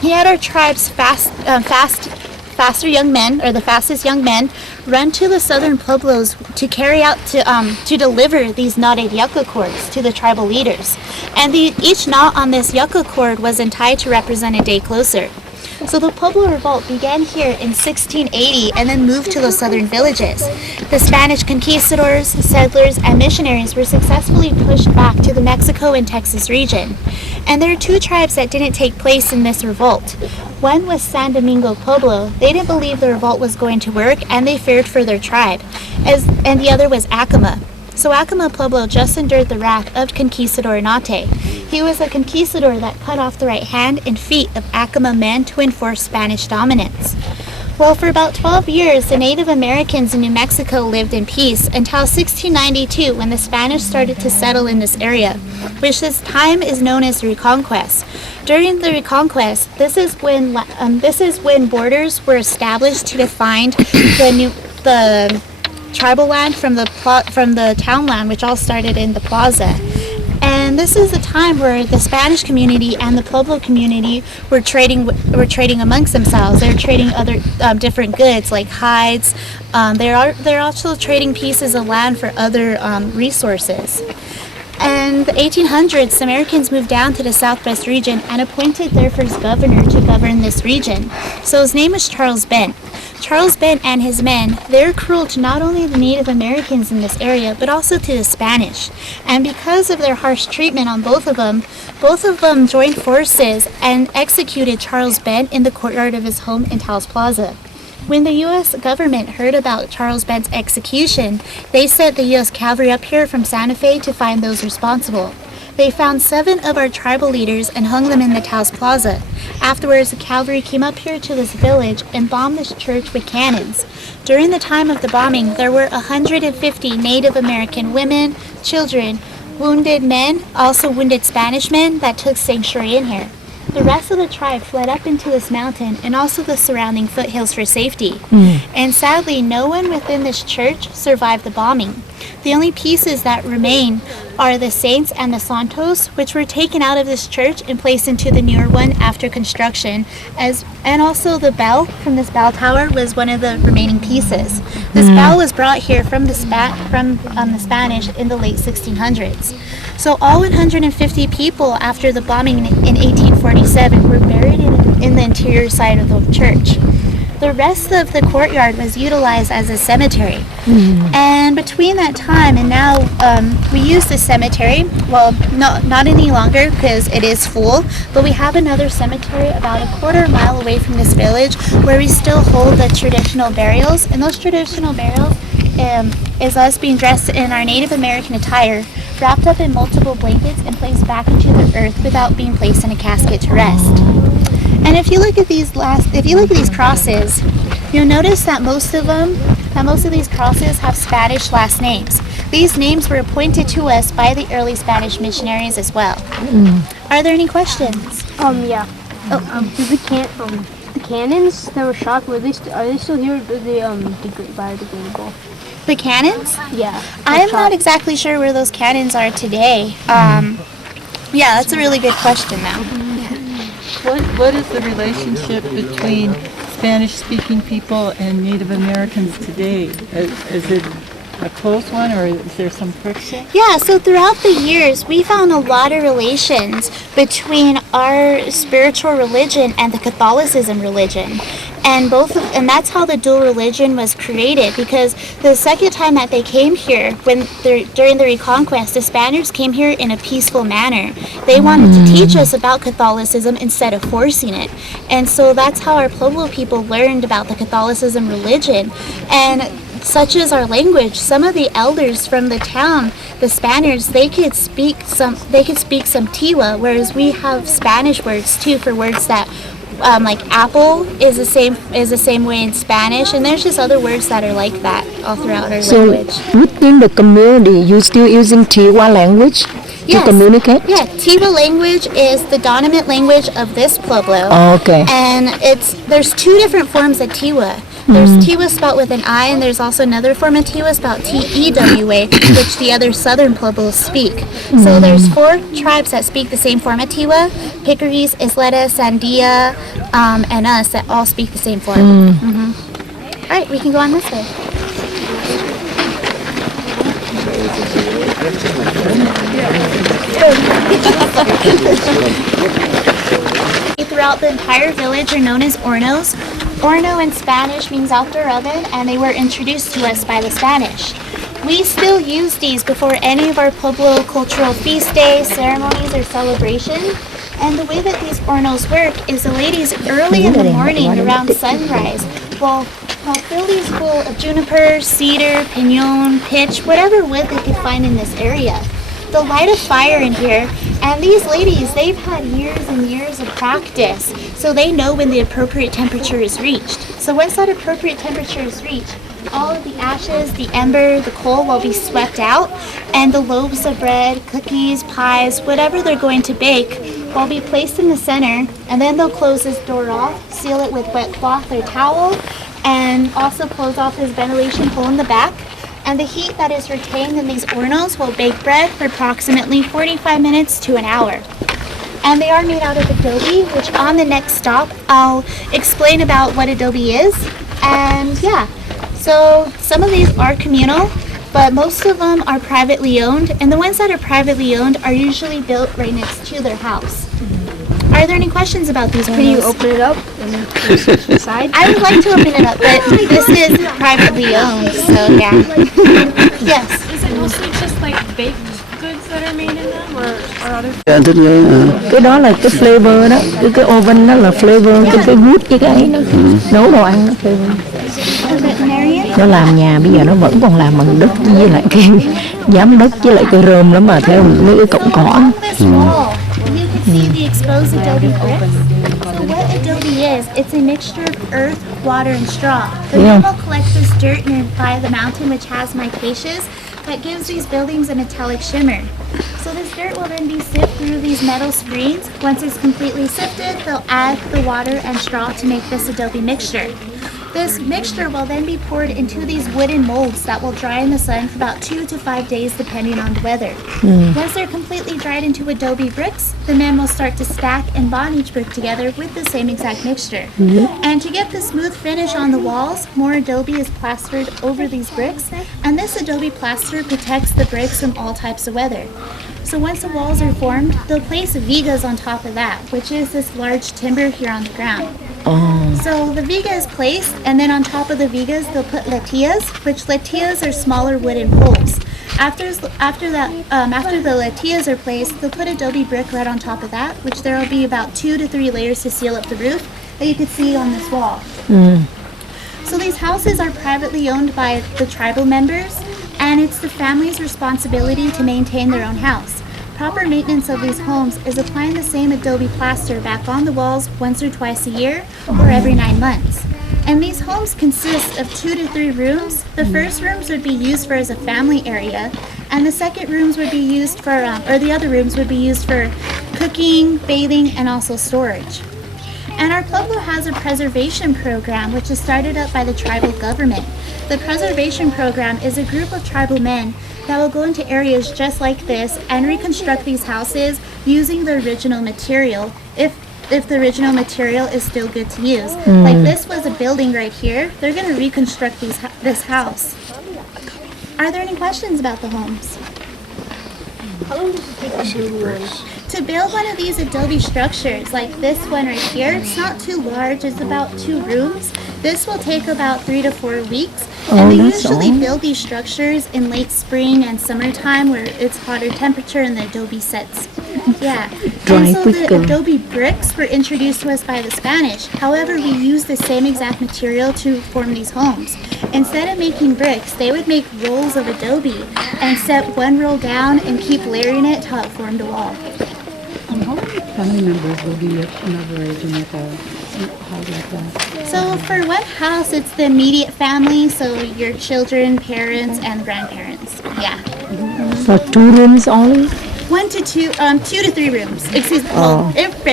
he had our tribe's faster young men, or the fastest young men, run to the southern pueblos to carry out, to deliver these knotted yucca cords to the tribal leaders. And each knot on this yucca cord was tied to represent a day closer. So the Pueblo Revolt began here in 1680 and then moved to the southern villages. The Spanish conquistadors, settlers, and missionaries were successfully pushed back to the Mexico and Texas region. And there are two tribes that didn't take place in this revolt. One was San Domingo Pueblo. They didn't believe the revolt was going to work, and they feared for their tribe. And the other was Acoma. So Acoma Pueblo just endured the wrath of Conquistador Nate. He was a conquistador that cut off the right hand and feet of Acoma men to enforce Spanish dominance. Well, for about 12 years, the Native Americans in New Mexico lived in peace until 1692, when the Spanish started to settle in this area, which this time is known as the Reconquest. During the Reconquest, this is when borders were established to define the tribal land from the town land, which all started in the plaza. And this is a time where the Spanish community and the Pueblo community were trading amongst themselves. They're trading other different goods like hides. They're also trading pieces of land for other resources. And the 1800s, Americans moved down to the southwest region and appointed their first governor to govern this region. So his name was Charles Bent. Charles Bent and his men, they're cruel to not only the Native Americans in this area, but also to the Spanish. And because of their harsh treatment on both of them joined forces and executed Charles Bent in the courtyard of his home in Taos Plaza. When the U.S. government heard about Charles Bent's execution, they sent the U.S. cavalry up here from Santa Fe to find those responsible. They found 7 of our tribal leaders and hung them in the Taos Plaza. Afterwards, the cavalry came up here to this village and bombed this church with cannons. During the time of the bombing, there were 150 Native American women, children, wounded men, also wounded Spanish men that took sanctuary in here. The rest of the tribe fled up into this mountain and also the surrounding foothills for safety. And sadly, no one within this church survived the bombing. The only pieces that remain are the saints and the santos, which were taken out of this church and placed into the newer one after construction, and also the bell from this bell tower was one of the remaining pieces. This bell was brought here from the Spanish in the late 1600s. So all 150 people after the bombing in 1847 were buried in the interior side of the church. The rest of the courtyard was utilized as a cemetery. And between that time and now, we use the cemetery, well, not any longer because it is full, but we have another cemetery about a quarter mile away from this village where we still hold the traditional burials. And those traditional burials is us being dressed in our Native American attire, wrapped up in multiple blankets and placed back into the earth without being placed in a casket to rest. And if you look at these crosses, you'll notice that most of these crosses have Spanish last names. These names were appointed to us by the early Spanish missionaries as well. Are there any questions? Yeah. The cannons that were shot, are they still here, or are they biodegradable? The cannons? Yeah. I am not exactly sure where those cannons are today. Yeah, that's a really good question now. What is the relationship between Spanish-speaking people and Native Americans today? Is it a close one, or is there some friction? Yeah, so throughout the years, we found a lot of relations between our spiritual religion and the Catholicism religion. And that's how the dual religion was created, because the second time that they came here, during the Reconquest, the Spaniards came here in a peaceful manner. They wanted to teach us about Catholicism instead of forcing it. And so that's how our Pueblo people learned about the Catholicism religion. And such is our language. Some of the elders from the town, the Spaniards, they could speak some Tiwa, whereas we have Spanish words too for words that like apple is the same way in Spanish, and there's just other words that are like that all throughout our language. Within the community, you still using Tiwa language to communicate? Yeah, Tiwa language is the dominant language of this Pueblo. Oh, okay. And there's two different forms of Tiwa. There's Tiwa spelled with an I, and there's also another form of Tiwa spelled T-E-W-A, which the other southern Pueblos speak. So there's 4 tribes that speak the same form of Tiwa: Hickories, Isleta, Sandia, and us, that all speak the same form. All right, we can go on this way. Throughout the entire village are known as hornos. Horno in Spanish means outdoor oven, and they were introduced to us by the Spanish. We still use these before any of our Pueblo cultural feast days, ceremonies, or celebrations. And the way that these hornos work is the ladies early in the morning around sunrise will fill these full of juniper, cedar, pinon, pitch, whatever wood they could find in this area. They'll light a fire in here, and these ladies, they've had years and years of practice, so they know when the appropriate temperature is reached. So once that appropriate temperature is reached, all of the ashes, the ember, the coal will be swept out, and the loaves of bread, cookies, pies, whatever they're going to bake will be placed in the center, and then they'll close this door off, seal it with wet cloth or towel, and also close off this ventilation hole in the back. And the heat that is retained in these hornos will bake bread for approximately 45 minutes to an hour. And they are made out of adobe, which on the next stop, I'll explain about what adobe is. And yeah, so some of these are communal, but most of them are privately owned. And the ones that are privately owned are usually built right next to their house. Are there any questions about these hornos? Can you open it up and inside? I would like to open it up, but this is privately owned, so yeah. Yes. Is it mostly just like baked goods that are made in them, or other? Cái đó là cái flavor đó, cái oven đó là flavor, cái wood với cái ấy nó nấu đồ ăn nó flavor. Nó làm nhà bây giờ nó vẫn còn làm bằng đất với lại cái giám đất với lại cái rơm lắm mà theo mấy cái cọng cỏ. See the exposed adobe bricks? So what adobe is, it's a mixture of earth, water, and straw. The men will collect this dirt nearby the mountain, which has micaceous, that gives these buildings a metallic shimmer. So this dirt will then be sifted through these metal screens. Once it's completely sifted, they'll add the water and straw to make this adobe mixture. This mixture will then be poured into these wooden molds that will dry in the sun for about 2 to 5 days depending on the weather. Once they're completely dried into adobe bricks, the men will start to stack and bond each brick together with the same exact mixture. And to get the smooth finish on the walls, more adobe is plastered over these bricks, and this adobe plaster protects the bricks from all types of weather. So once the walls are formed, they'll place vigas on top of that, which is this large timber here on the ground. So the viga is placed, and then on top of the vigas, they'll put latillas, which latillas are smaller wooden poles. After the latillas are placed, they'll put adobe brick right on top of that, which there will be about 2 to 3 layers to seal up the roof that you can see on this wall. So these houses are privately owned by the tribal members, and it's the family's responsibility to maintain their own house. Proper maintenance of these homes is applying the same adobe plaster back on the walls once or twice a year or every 9 months. And these homes consist of 2 to 3 rooms. The first rooms would be used for as a family area, and the second rooms would be used for, the other rooms would be used for cooking, bathing, and also storage. And our Pueblo has a preservation program which is started up by the tribal government. The preservation program is a group of tribal men that will go into areas just like this and reconstruct these houses using the original material. If if the original material is still good to use. Like this was a building right here. They're going to reconstruct this house. Are there any questions about the homes? How long does it take to build one? To build one of these adobe structures, like this one right here, it's not too large, it's about 2 rooms. This will take about 3 to 4 weeks. And they usually build these structures in late spring and summertime where it's hotter temperature and the adobe sets. Yeah. And so the adobe bricks were introduced to us by the Spanish. However, we use the same exact material to form these homes. Instead of making bricks, they would make rolls of adobe and set one roll down and keep layering it till it formed a wall. How many family members will be in a village in like a house like that? So for one house, it's the immediate family, so your children, parents, and grandparents. Yeah. For 2 rooms only? 2 to 3 rooms. Excuse me. Well, if